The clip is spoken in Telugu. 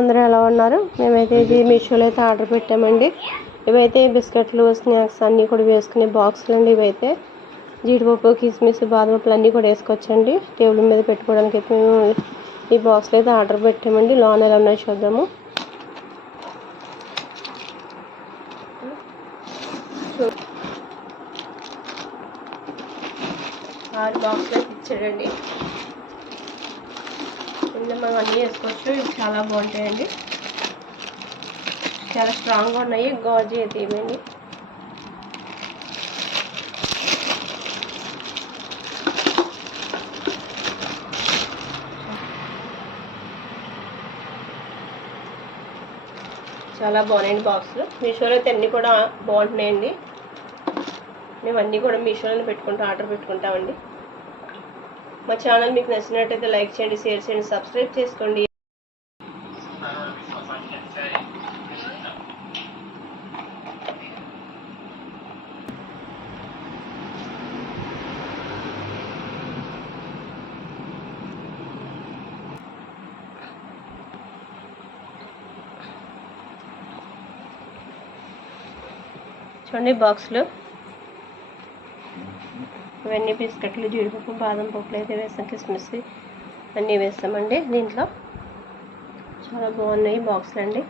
అందరూ ఎలా ఉన్నారు? మేమైతే ఇది మీషోలో అయితే ఆర్డర్ పెట్టామండి. ఇవైతే బిస్కెట్లు స్నాక్స్ అన్నీ కూడా వేసుకునే బాక్సులు అండి ఇవైతే. జీడిపప్పు కిస్మిస్ బాదపప్పులు అన్నీ కూడా వేసుకోవచ్చండి టేబుల్ మీద పెట్టుకోవడానికి అయితే మేము ఈ బాక్స్లో అయితే ఆర్డర్ పెట్టామండి. లోన్ ఎలా ఉన్నాయో చూద్దాము. ఆరు బాక్స్లో అయితే ఇచ్చాడండి. కింద మనం అన్నీ వేసుకోవచ్చు. ఇవి చాలా బాగుంటాయండి. చాలా స్ట్రాంగ్గా ఉన్నాయి. గాజు అయితే ఇవ్వండి చాలా బాగున్నాయండి బాక్సులు. మీషోలో అయితే అన్నీ కూడా బాగుంటున్నాయండి. మేము అన్నీ కూడా మీషోలో పెట్టుకుంటాం ఆర్డర్ పెట్టుకుంటామండి. మా ఛానల్ మీకు నచ్చినట్టయితే లైక్ చేయండి షేర్ చేయండి సబ్స్క్రైబ్ చేసుకోండి. చూడండి బాక్స్లో ఇవన్నీ బిస్కెట్లు జీడిపప్పు బాదం పప్పులు అయితే వేస్తాం కిస్మిస్ అన్నీ వేస్తామండి దీంట్లో. చాలా బాగున్నాయి బాక్స్లు అండి.